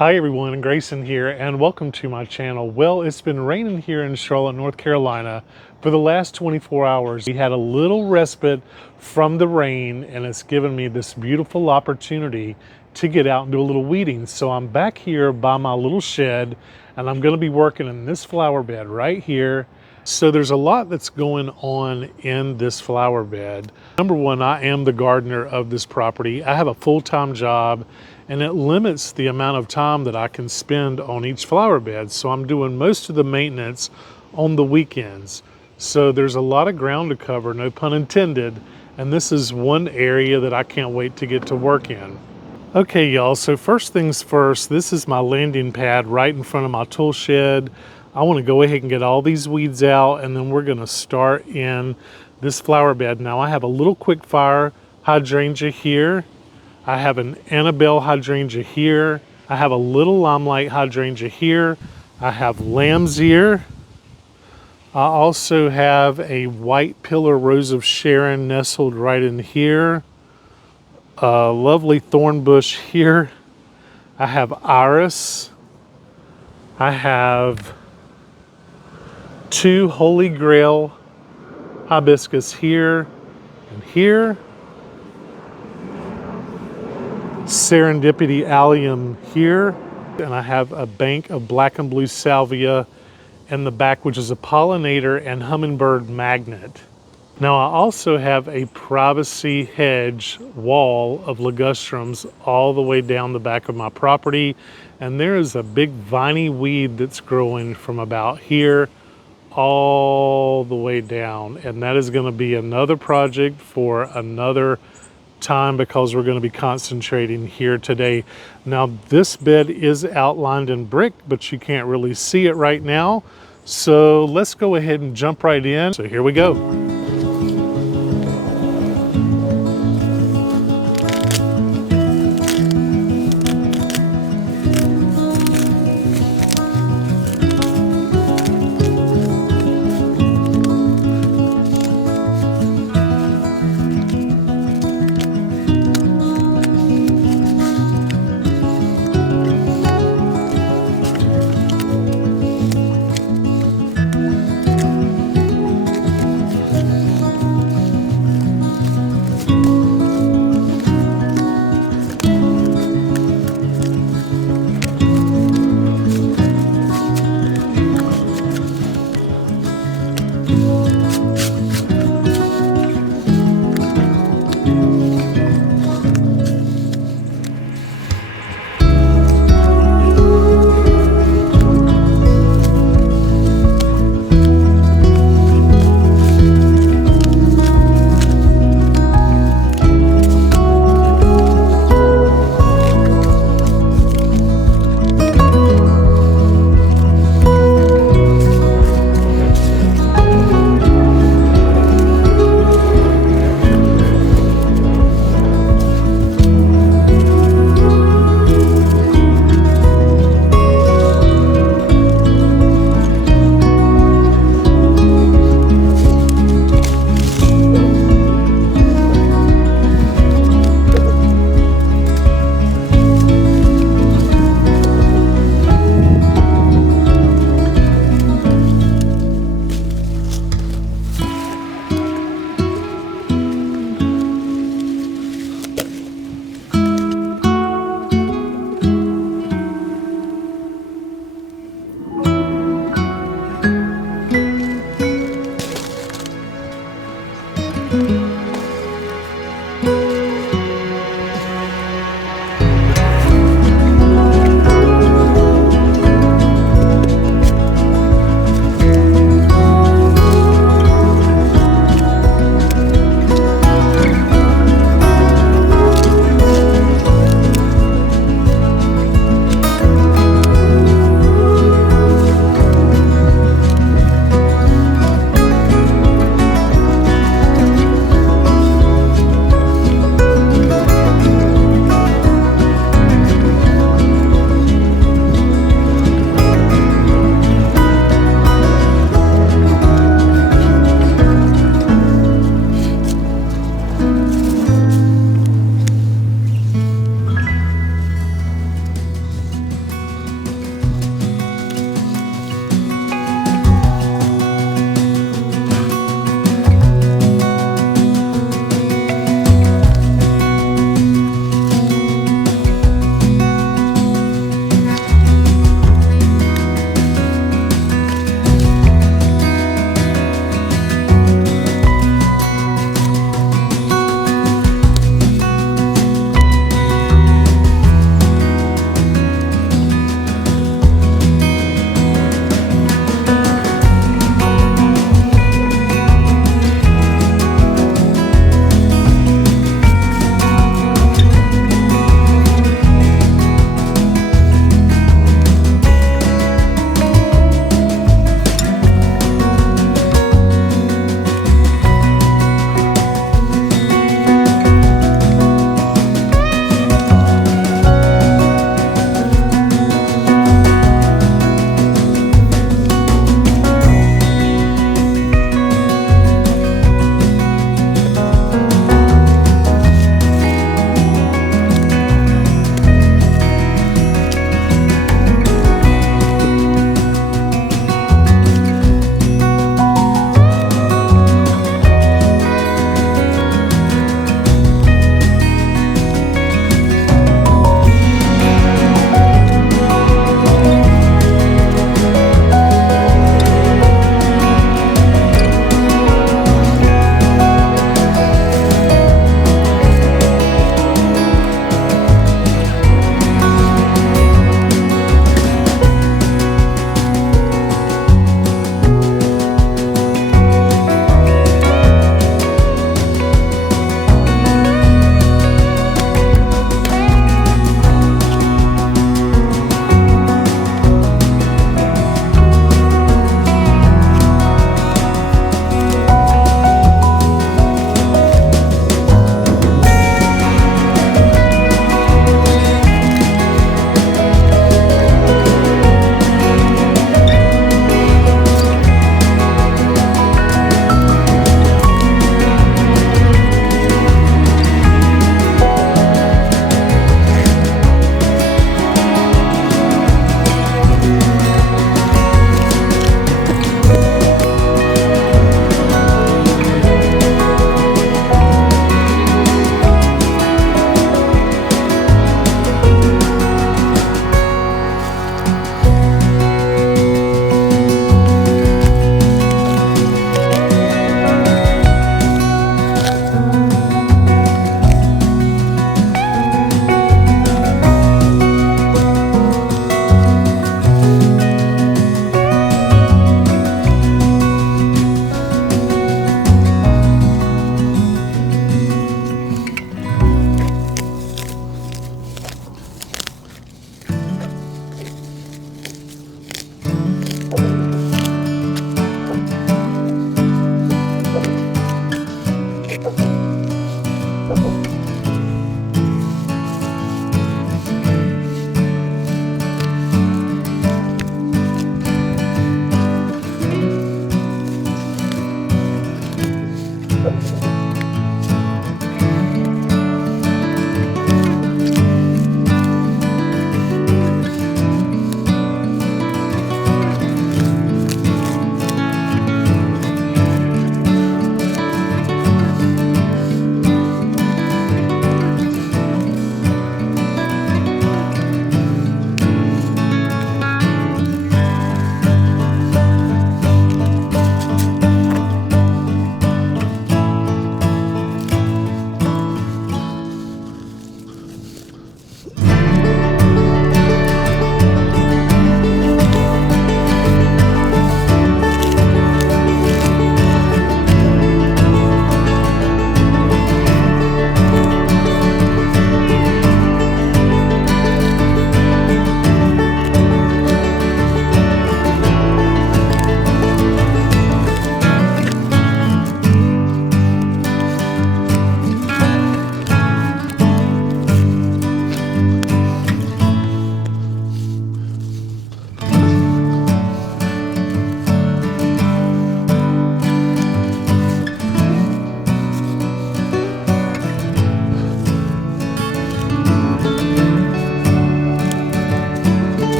Hi everyone, Grayson here and welcome to my channel. Well, it's been raining here in Charlotte, North Carolina for the last 24 hours. We had a little respite from the rain and it's given me this beautiful opportunity to get out and do a little weeding. So I'm back here by my little shed and I'm going to be working in this flower bed right here. So there's a lot that's going on in this flower bed. Number one, I am the gardener of this property. I have a full-time job and it limits the amount of time that I can spend on each flower bed. So I'm doing most of the maintenance on the weekends. So there's a lot of ground to cover, no pun intended. And this is one area that I can't wait to get to work in. Okay, y'all, so first things first, this is my landing pad right in front of my tool shed. I want to go ahead and get all these weeds out and then we're going to start in this flower bed. Now I have a little quick fire hydrangea here. I have an Annabelle hydrangea here. I have a little limelight hydrangea here. I have lamb's ear. I also have a white pillar rose of Sharon nestled right in here. A lovely thorn bush here. I have iris. I have two Holy Grail hibiscus here and here. Serendipity allium here, and I have a bank of black and blue salvia in the back, which is a pollinator and hummingbird magnet. Now I also have a privacy hedge wall of ligustrums all the way down the back of my property, and there is a big viney weed that's growing from about here all the way down, and that is going to be another project for another time because we're going to be concentrating here today. Now this bed is outlined in brick, but you can't really see it right now. So let's go ahead and jump right in. So here we go.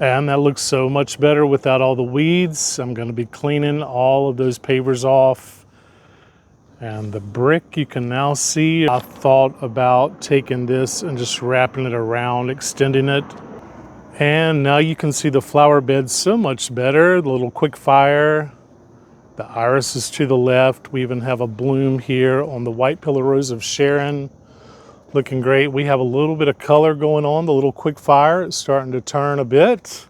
And that looks so much better without all the weeds. I'm going to be cleaning all of those pavers off. And the brick you can now see, I thought about taking this and just wrapping it around, extending it. And now you can see the flower bed so much better. The little quick fire, the iris is to the left. We even have a bloom here on the white pillar rose of Sharon. Looking great. We have a little bit of color going on. The little quick fire is starting to turn a bit.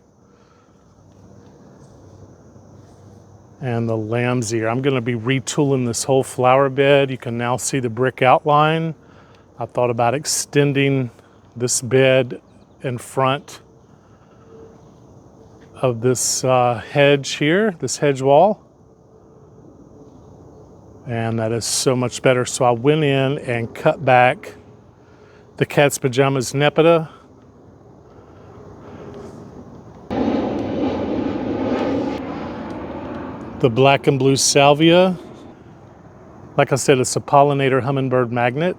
And the lamb's ear. I'm going to be retooling this whole flower bed. You can now see the brick outline. I thought about extending this bed in front of this hedge here, this hedge wall. And that is so much better. So I went in and cut back the cat's pajamas Nepeta. The black and blue salvia. Like I said, it's a pollinator hummingbird magnet.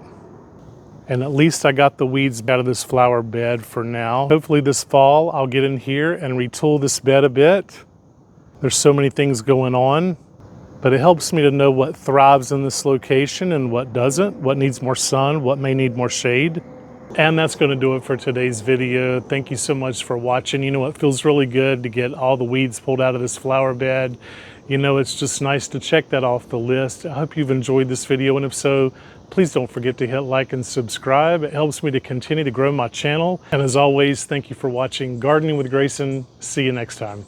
And at least I got the weeds out of this flower bed for now. Hopefully this fall I'll get in here and retool this bed a bit. There's so many things going on, but it helps me to know what thrives in this location and what doesn't, what needs more sun, what may need more shade. And that's going to do it for today's video. Thank you so much for watching. You know, it feels really good to get all the weeds pulled out of this flower bed. You know, it's just nice to check that off the list. I hope you've enjoyed this video, and if so, please don't forget to hit like and subscribe. It helps me to continue to grow my channel. And as always, thank you for watching Gardening with Grayson. See you next time.